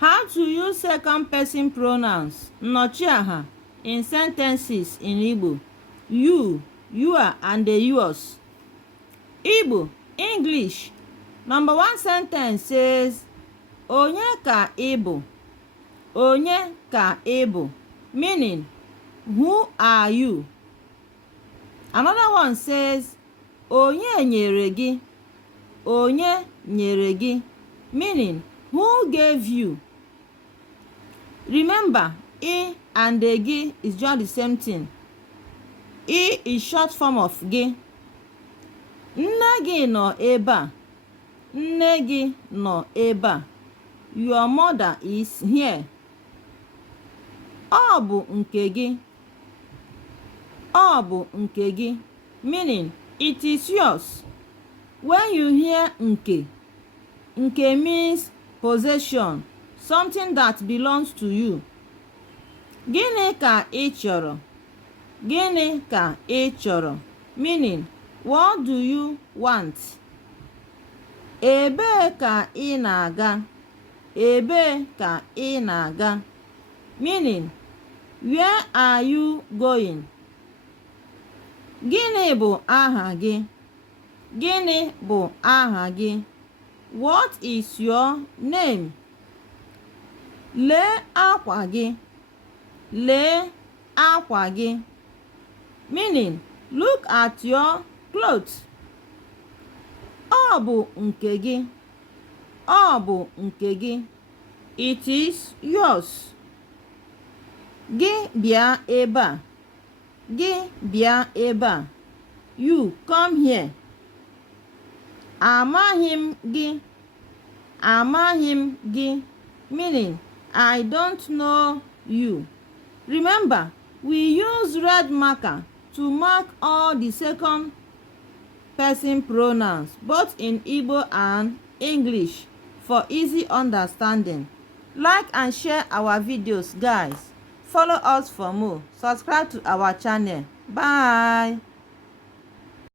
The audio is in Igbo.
How to use second person pronouns Nnochi in sentences in Igbo. You, your, and the yours. Igbo, English. Number 1 sentence says, Onye ka ịbụ? Onye ka ịbụ? Meaning, who are you? Another one says, Onye nyere gị? Onye nyere gị? Meaning, who gave you? Remember, I and the gi is just the same thing. I is short form of gi. Nne gị nọ ebe a. Nne gị nọ ebe a. Your mother is here. Ọ bụ nke gị. Ọ bụ nke gị. Meaning, it is yours. When you hear nke means possession, something that belongs to you. Gịnị ka ị chọrọ? Gịnị ka ị chọrọ? Meaning, what do you want? Ebee ka ị na-aga? Ebee ka ị na-aga? Meaning, where are you going? Gịnị bụ aha gị? Gịnị bụ aha gị? What is your name? Lee akwa gị. Lee akwa gị. Meaning, look at your clothes. Ọ bụ nke gị. Ọ bụ nke gị. It is yours. Gị bịa ebe a. Gị bịa ebe a. You come here. Amaghị m gị. Amaghị m gị. Meaning, I don't know you. Remember, we use red marker to mark all the second person pronouns, both in Igbo and English, for easy understanding. Like and share our videos, guys. Follow us for more. Subscribe to our channel. Bye.